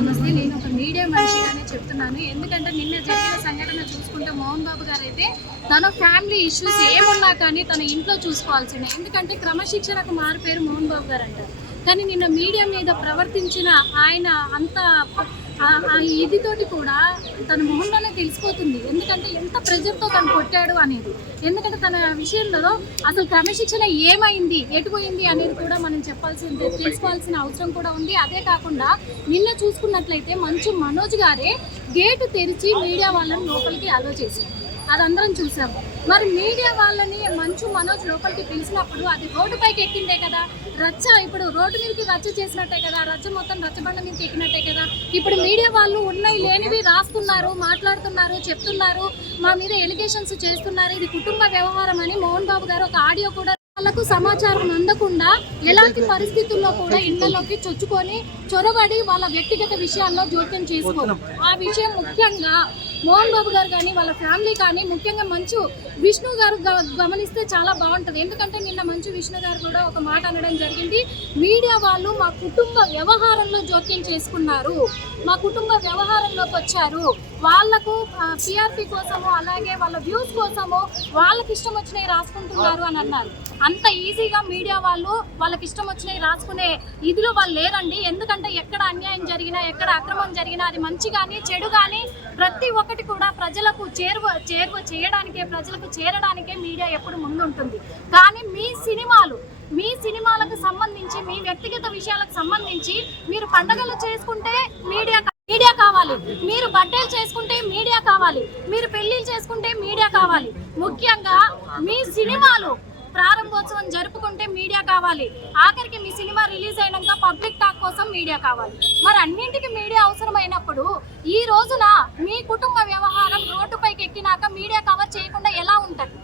నమస్తే. నేను ఒక మీడియా మనిషిగానే చెప్తున్నాను. ఎందుకంటే నిన్న జరిగిన సంఘటన చూసుకుంటే మోహన్ బాబు గారు అయితే తన ఫ్యామిలీ ఇష్యూస్ ఏమున్నా కానీ తన ఇంట్లో చూసుకోవాల్సిందే. ఎందుకంటే క్రమశిక్షణకు మారుపేరు మోహన్ బాబు గారు అంటారు. కానీ నిన్న మీడియా మీద ప్రవర్తించిన ఆయన అంత ఇదితోటి కూడా తన మొహంలోనే తెలిసిపోతుంది. ఎందుకంటే ఎంత ప్రెజర్తో తను కొట్టాడు అనేది. ఎందుకంటే తన విషయంలో అసలు క్రమశిక్షణ ఏమైంది, ఎటుపోయింది అనేది కూడా మనం తెలుసుకోవాల్సిన అవసరం కూడా ఉంది. అదే కాకుండా నిన్న చూసుకున్నట్లయితే మంచు మనోజ్ గారే గేటు తెరిచి మీడియా వాళ్ళని లోపలికి అలో చేశారు. అది అందరం చూసాము. మరి మీడియా వాళ్ళని మంచు మనోజ్ లోపలికి పిలిచినప్పుడు అది రోడ్డుపైకి ఎక్కిందే కదా, రచ్చ ఇప్పుడు రోడ్డు మీదకి రచ్చ చేసినట్టే కదా, రచ్చ మొత్తం రచ్చబండ మీదకి ఎక్కినట్టే కదా. ఇప్పుడు మీడియా వాళ్ళు ఉన్నాయి లేనివి రాస్తున్నారు, మాట్లాడుతున్నారు, చెప్తున్నారు, మా మీద ఎలిగేషన్స్ చేస్తున్నారు. ఇది కుటుంబ వ్యవహారం అని మోహన్ బాబు గారు ఒక ఆడియో కూడా వాళ్ళకు సమాచారం అందకుండా ఎలాంటి పరిస్థితుల్లో కూడా ఇళ్లలోకి చొచ్చుకొని చొరబడి వాళ్ళ వ్యక్తిగత విషయాల్లో జోక్యం చేసుకోరు. ఆ విషయం ముఖ్యంగా మోహన్ బాబు గారు కానీ వాళ్ళ ఫ్యామిలీ కానీ ముఖ్యంగా మంచు విష్ణు గారు గమనిస్తే చాలా బాగుంటుంది. ఎందుకంటే నిన్న మంచు విష్ణు గారు కూడా ఒక మాట అనడం జరిగింది, మీడియా వాళ్ళు మా కుటుంబ వ్యవహారంలో జోక్యం చేసుకున్నారు, మా కుటుంబ వ్యవహారంలోకి వచ్చారు, వాళ్లకు టీఆర్పీ కోసము అలాగే వాళ్ళ వ్యూస్ కోసము వాళ్ళకి ఇష్టం వచ్చినవి రాసుకుంటున్నారు అని అన్నారు. అంత ఈజీగా మీడియా వాళ్ళు వాళ్ళకి ఇష్టం వచ్చినవి రాసుకునే ఇదిలో వాళ్ళు లేరండి. ఎందుకంటే ఎక్కడ అన్యాయం జరిగినా, ఎక్కడ అక్రమం జరిగినా, అది మంచి కానీ చెడు కానీ ప్రతి ఒక్కటి కూడా ప్రజలకు చేరువ చేయడానికే, ప్రజలకు చేరడానికే మీడియా ఎప్పుడు ముందుంటుంది. కానీ మీ సినిమాలకు సంబంధించి, మీ వ్యక్తిగత విషయాలకు సంబంధించి మీరు పండగలు చేసుకుంటే మీడియా కావాలి, మీరు బర్త్డేలు చేసుకుంటే మీడియా కావాలి, మీరు పెళ్లిళ్ళు చేసుకుంటే మీడియా కావాలి, ముఖ్యంగా మీ సినిమాలు ప్రారంభోత్సవం జరుపుకుంటే మీడియా కావాలి, ఆఖరికి మీ సినిమా రిలీజ్ అయినాక పబ్లిక్ టాక్ కోసం మీడియా కావాలి. మరి అన్నింటికి మీడియా అవసరమైనప్పుడు ఈ రోజున మీ కుటుంబ వ్యవహారం రోడ్డుపైకి ఎక్కినాక మీడియా కవర్ చేయకుండా ఎలా ఉంటుంది?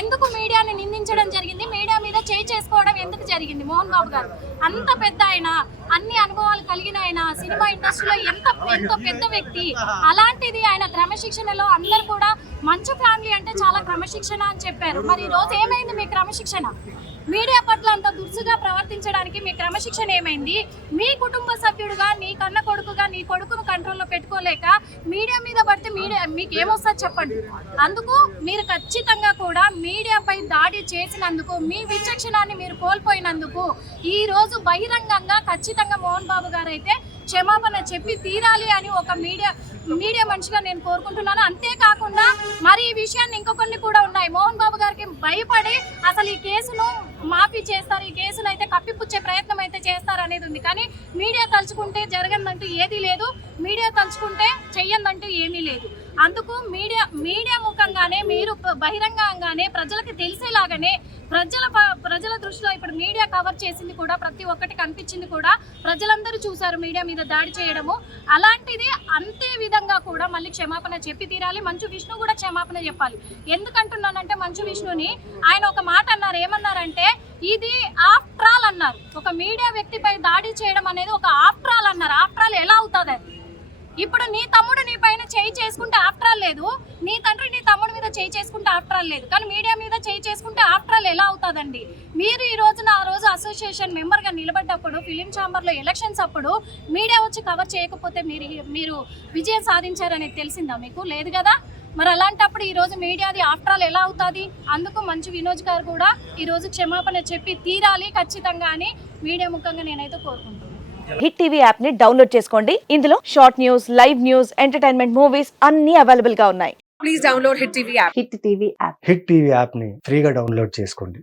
ఎందుకు మీడియాని నిందించడం జరిగింది? మీడియా మీద చేసుకోవడం ఎందుకు జరిగింది? మోహన్ బాబు గారు అంత పెద్ద ఆయన, అన్ని అనుభవాలు కలిగిన ఆయన, సినిమా ఇండస్ట్రీలో ఎంతో పెద్ద వ్యక్తి. అలాంటిది ఆయన క్రమశిక్షణలో అందరు కూడా మంచు ఫ్యామిలీ అంటే చాలా క్రమశిక్షణ అని చెప్పారు. మరి ఈ రోజు ఏమైంది మీ క్రమశిక్షణ? మీడియా పట్ల అంత దురుసుగా ప్రవర్తించడానికి మీ క్రమశిక్షణ ఏమైంది? మీ కుటుంబ సభ్యుడుగా, నీ కన్న కొడుకుగా నీ కొడుకును కంట్రోల్లో పెట్టుకోలేక మీడియా మీద పడితే మీడియా మీకు ఏమొస్తుంది చెప్పండి. అందుకు మీరు ఖచ్చితంగా కూడా మీడియాపై దాడి చేసినందుకు, మీ విచక్షణాన్ని మీరు కోల్పోయినందుకు ఈ రోజు బహిరంగంగా ఖచ్చితంగా మోహన్ బాబు గారు అయితే క్షమాపణ చెప్పి తీరాలి అని ఒక మీడియా మనిషిగా నేను కోరుకుంటున్నాను. అంతేకాకుండా మరి ఈ విషయాన్ని ఇంకొన్ని కూడా ఉన్నాయి. మోహన్ బాబు గారికి భయపడి అసలు ఈ కేసును మాఫీ చేస్తారు, ఈ కేసును అయితే కప్పిపుచ్చే ప్రయత్నం అయితే చేస్తారు అనేది ఉంది. కానీ మీడియా తలుచుకుంటే జరగదంటూ ఏదీ లేదు, మీడియా తలుచుకుంటే చెయ్యందంటూ ఏమీ లేదు. అందుకు మీడియా ముఖంగానే మీరు బహిరంగంగానే ప్రజలకు తెలిసేలాగానే ప్రజల దృష్టిలో ఇప్పుడు మీడియా కవర్ చేసింది కూడా ప్రతి ఒక్కటి కనిపించింది కూడా ప్రజలందరూ చూశారు మీడియా మీద దాడి చేయడము. అలాంటిది అంతే విధంగా కూడా మళ్ళీ క్షమాపణ చెప్పి తీరాలి. మంచు విష్ణు కూడా క్షమాపణ చెప్పాలి. ఎందుకంటున్నానంటే మంచు విష్ణుని ఆయన ఒక మాట అన్నారు, ఏమన్నారంటే ఇది ఆఫ్టర్ ఆల్ అన్నారు. ఒక మీడియా వ్యక్తిపై దాడి చేయడం అనేది ఒక ఆఫ్టర్ ఆల్ అన్నారు. ఆఫ్టర్ ఆల్ ఎలా అవుతుంది అది? ఇప్పుడు నీ తమ్ముడు నీ పైన చేసుకుంటే ఆఫ్టర్ ఆల్ లేదు, నీ తండ్రి నీ తమ్ముడి మీద చేసుకుంటే ఆఫ్టర్ ఆల్ లేదు, కానీ మీడియా మీద చేసుకుంటే ఆఫ్టర్ ఆల్ ఎలా అవుతుందండి? మీరు ఈ రోజున ఆ రోజు అసోసియేషన్ మెంబర్గా నిలబడ్డప్పుడు ఫిలిం ఛాంబర్లో ఎలక్షన్స్ అప్పుడు మీడియా వచ్చి కవర్ చేయకపోతే మీరు విజయం సాధించారనేది తెలిసిందా మీకు? లేదు కదా. మరి అలాంటప్పుడు ఈరోజు మీడియాది ఆఫ్టర్ ఆల్ ఎలా అవుతుంది? అందుకు మంచు వినోద్ గారు కూడా ఈరోజు క్షమాపణ చెప్పి తీరాలి ఖచ్చితంగా అని మీడియా ముఖంగా నేనైతే కోరుకుంటున్నాను. హిట్ టీవీ యాప్ ని డౌన్లోడ్ చేసుకోండి. ఇందులో short news, live news, entertainment movies అన్ని అవైలబుల్ గా ఉన్నాయి. Please download hit TV app. Hit TV app. Hit TV app ని ఫ్రీగా డౌన్లోడ్ చేసుకోండి.